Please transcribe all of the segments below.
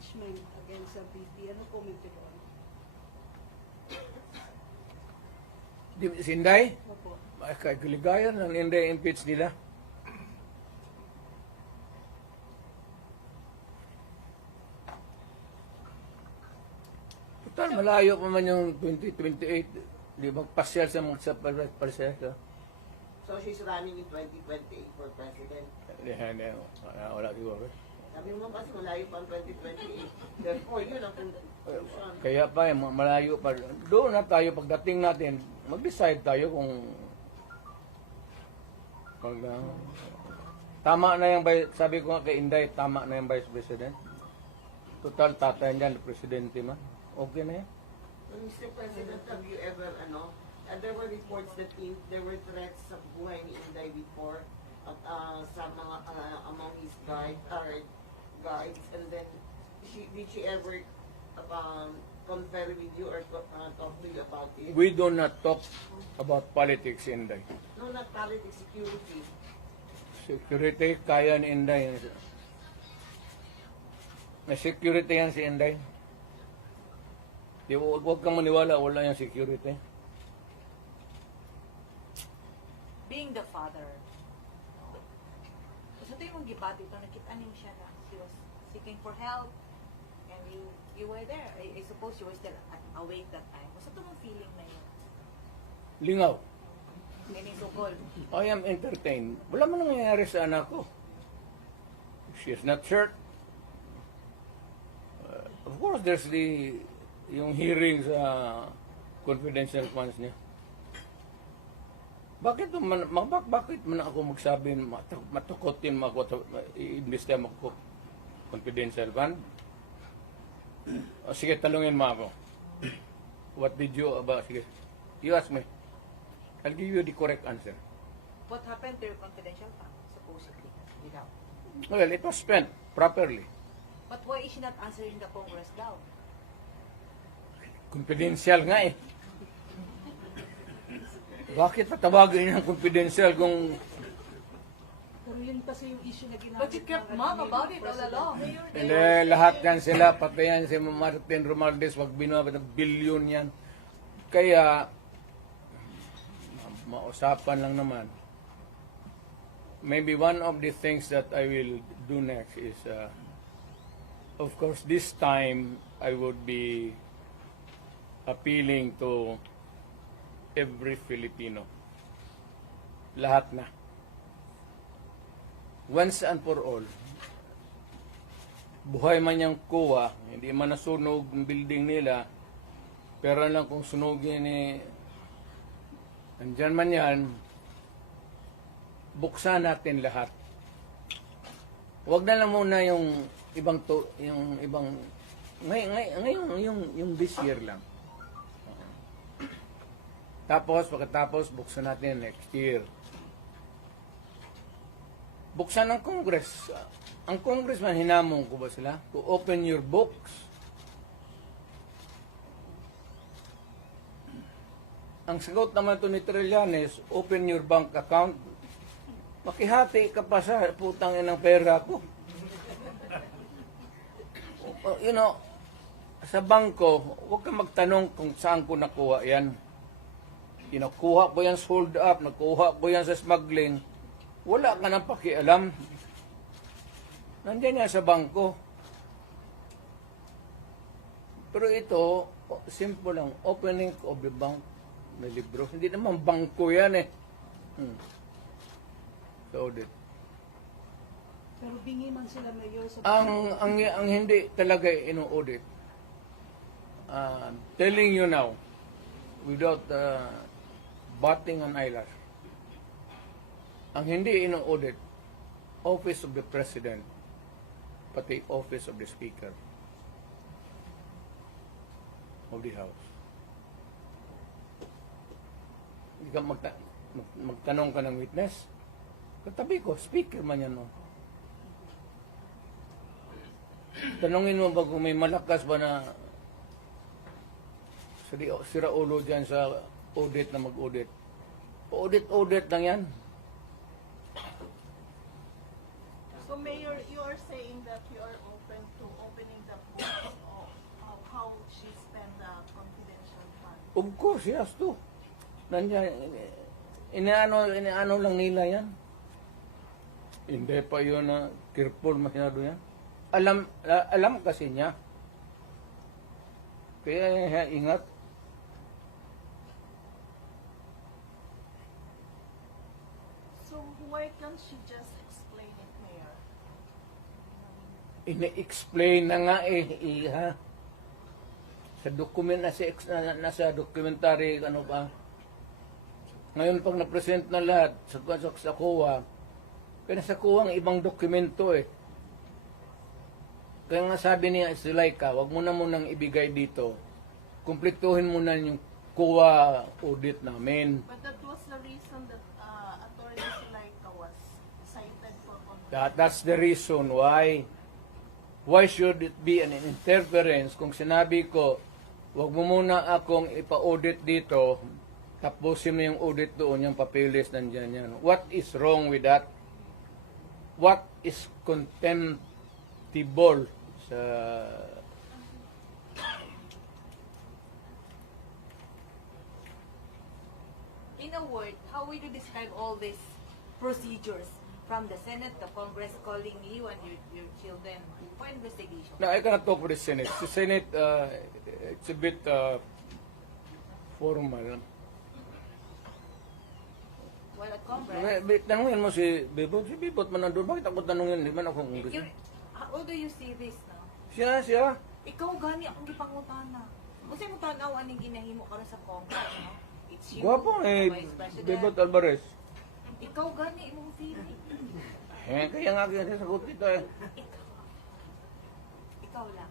impeachment against sa VP. Ano comment niyo doon? Si Inday, Opo. kaligayan ng Inday impeach nila. Total, malayo pa man yung 2028. Di ba pasyal sa mga pasyal? So she's running in 2028 for president. Hindi, wala siguro. Sabi mo kasi malayo pa ang 2028. Therefore, yun ang conclusion. Kaya pa, malayo pa. Doon na tayo, pagdating natin, mag-decide tayo kung tama na yung, sabi ko nga kay Inday, tama na yung Vice President. Total, tatay niyan, Presidente man. Okay na yan. Mr. President, have you ever, there were reports that there were threats sa buhay ni Inday before at sa mga among his guards, and then did she ever confer with you or talk to you about it? We do not talk about politics, Inday. No, not politics, security. Security, kaya ni Inday. May security yan si Inday. Huwag kang maniwala, wala yung security. Being the father, sa ito yung gibati ito, nakita niyo siya na he was seeking for help and you were there. I suppose you were still awake that time. Sa ito mong feeling na yun? Lingaw. Meaning sugol. I am entertained. Wala man nangyayari sa anak ko. She is not hurt. Of course, there's yung hearing sa confidential funds niya. Bakit man ako magsabi matukotin mo ako i-invest mo ako confidential fund? O, sige, talungin mo ako. What did you about? Sige, you ask me. I'll give you the correct answer. What happened to your confidential fund, supposedly? Without. Well, it was spent properly. But why is she not answering the Congress daw? Confidential nga eh. Bakit patawagin niya ng confidential kung Pero yun kasi yung issue na ginamit. But you kept mum about it all along. hindi, lahat yan sila, pati yan si Martin Romualdez, wag binuha ng bilyon yan. Kaya, mausapan lang naman. Maybe one of the things that I will do next is, of course, this time I would be appealing to every Filipino. Lahat na. Once and for all. Buhay man yung kuha, hindi man nasunog ang building nila, pero lang kung sunugin andyan man yan, buksan natin lahat. Huwag na lang muna yung ibang ngayon yung this year lang. Tapos, pagkatapos, buksan natin next year. Buksan ng Congress. Ang Congressman, hinamon ko ba sila? To open your books. Ang sagot naman to ni Trillanes, open your bank account. Makihati ka pa sa putang ng pera ko. Sa bangko, huwag kang magtanong kung saan ko nakuha yan. Kinukuha ko yan sa hold up, nakuha ko yan sa smuggling, wala ka nang pakialam. Nandiyan yan sa bangko. Pero ito, simple lang, opening of the bank, may libro. Hindi naman bangko yan eh. So, audit. Pero bingi man sila mayor sa Ang hindi talaga ino-audit, telling you now, without batting an eyelash, ang hindi ino-audit, Office of the President, pati Office of the Speaker of the House. Hindi ka magtanong ka ng witness. Katabi ko, speaker man yan, no? Tanongin mo ba kung may malakas ba na sira ulo dyan sa audit na mag-audit. Audit lang yan. So Mayor, you are saying that you are open to opening the Of course, he has to. Nandiyan, inaano lang nila yan. Hindi pa yun na careful masyado yan. Alam kasi niya. Kaya ingat. So why can't she just explain it, Mayor? Ine-explain na nga ha. Sa document nasa documentary ano pa. Ngayon pag na-present na lahat sa COA, kaya nasa COA ang ibang dokumento eh. Kaya nga sabi niya Zulaika, wag mo na munang ibigay dito. Kumpletuhin mo na yung COA audit namin. But that was the reason that Attorney Zulaika was cited for contempt. That's the reason why. Why should it be an interference kung sinabi ko, wag mo muna akong ipa-audit dito, tapusin mo yung audit doon, yung papilis nandyan yan. What is wrong with that? What is contemptible sa... In a word, how would you describe all these procedures from the Senate, the Congress calling you and your children for investigation? No, I cannot talk for the Senate. The Senate, it's a bit formal. Well, at Congress, Tanungin mo si Bebot. Si Bebot man nandun. Bakit ako tanungin? Di man ako congressman. how do you see this now? Siya. Ikaw gani akong gipangutana. Kasi mo tanaw aning ginahimo karon sa Congress, no? It's you, Guwapo the eh, Vice President. Bebot Alvarez. Ikaw gani imong feeling. Kaya nga kinasagot kita eh. Ikaw lang.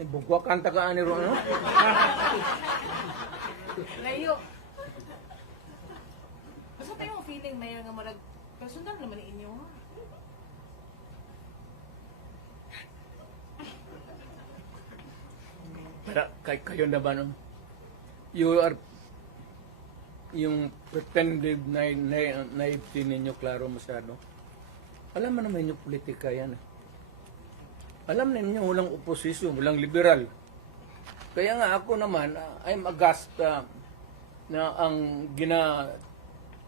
Bugwa kanta ka ani ron, no? Layo. Basta tayo mong feeling, Mayor, nga marag personal naman ni inyo, ha? Para kayo na ba nun? You are yung pretended naivety ninyo klaro masyado. Alam mo naman yung politika yan eh. Alam ninyo walang oposisyon, walang liberal. Kaya nga ako naman, I'm aghast na ang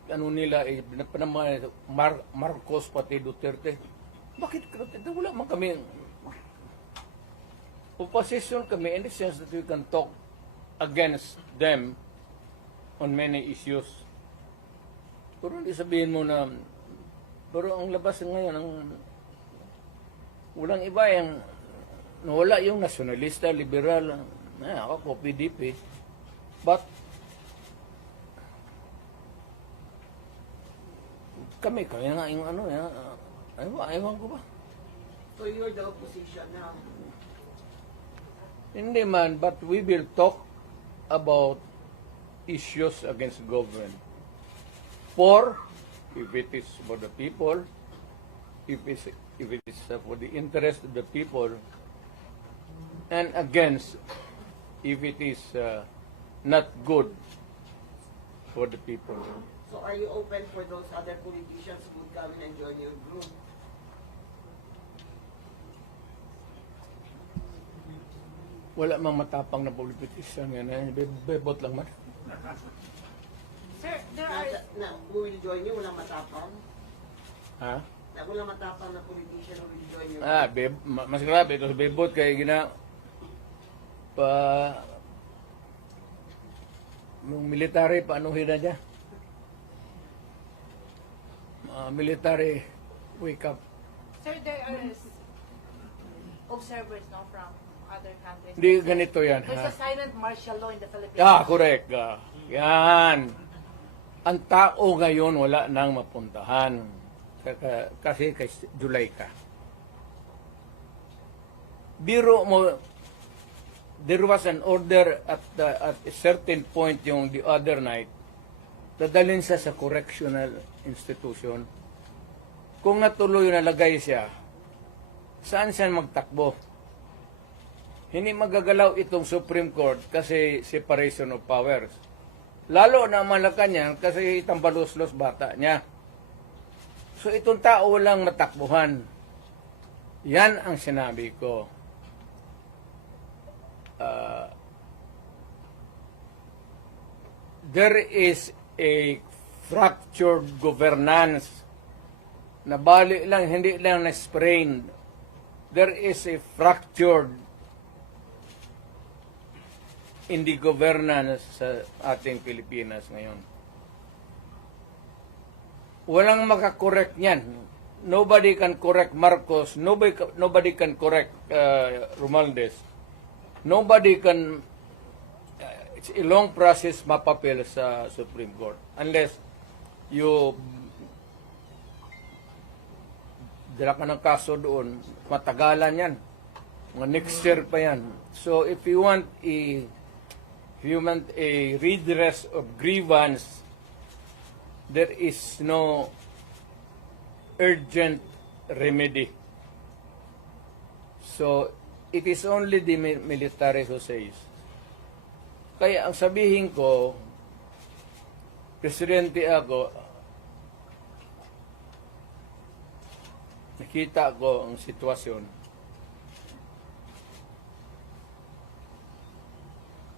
ano nila eh, Marcos pati Duterte. Bakit wala man kami opposition kami in the sense that we can talk against them on many issues. Pero hindi sabihin mo na pero ang labas ngayon ang walang iba yung wala yung nasyonalista, liberal, ako PDP. But kami nga yung ano ewan ko ba. So you're the opposition now. Hindi man, but we will talk about issues against government. For, if it is for the people, if it is for the interest of the people, and against, if it is not good for the people. So are you open for those other politicians who would come in and join your group? Wala mang matapang na politician yan. Bebot lang man. Sir, there are... Who will join you? Walang matapang? Ha? Walang matapang na politician who will join you? Mas grabe. Ito bebot kay nung military, paanuhin na dyan. Military, wake up. Sir, there are observers, no, from other countries. Hindi ganito yan, There's ha? a silent martial law in the Philippines. Correct. Yan. Ang tao ngayon wala nang mapuntahan. Kasi kay Zulaika. Biro mo, there was an order at a certain point yung the other night, dadalhin siya sa correctional institution. Kung natuloy nalagay siya, saan siya magtakbo? Hindi magagalaw itong Supreme Court kasi separation of powers. Lalo na Malacanang kasi tambalos-los bata niya. So itong tao walang matakbuhan. Yan ang sinabi ko. there is a fractured governance na bali lang, hindi lang na-sprained. There is a fractured in the governance sa ating Pilipinas ngayon. Walang makakorek niyan. Nobody can correct Marcos. Nobody can correct Romualdez. Nobody can. It's a long process mapapil sa Supreme Court unless you dala ka ng kaso doon, matagalan yan. Mga next year pa yan. So if you want a redress of grievance, there is no urgent remedy. So it is only the military who says. Kaya ang sabihin ko, presidente ako, nakita ko ang sitwasyon.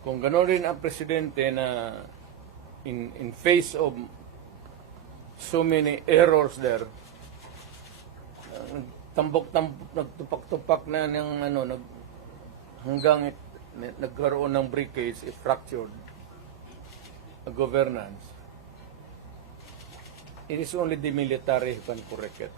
Kung gano'n rin ang presidente na in face of so many errors there, nagtupak-tupak na ng hanggang nagkaroon ng breakage, fractured governance. It is only the military who can correct it.